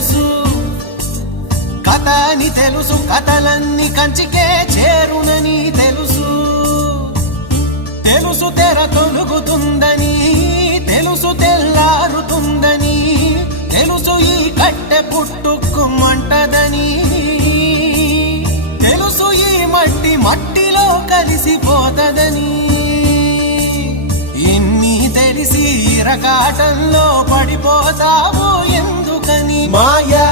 తెలుసు, కథ అని తెలుసు, కథలన్నీ కంచికే చేరునని తెలుసు. తెలుసు తెర తొలుగుతుందని, తెలుసు తెల్లారుతుందని, తెలుసు ఈ కట్టె పుట్టుకుమంటదని, తెలుసు ఈ మట్టి మట్టిలో కలిసిపోతదని. ఇన్ని తెలిసి ఇరకాటంలో పడిపోతావు ఎందుకని? మాయా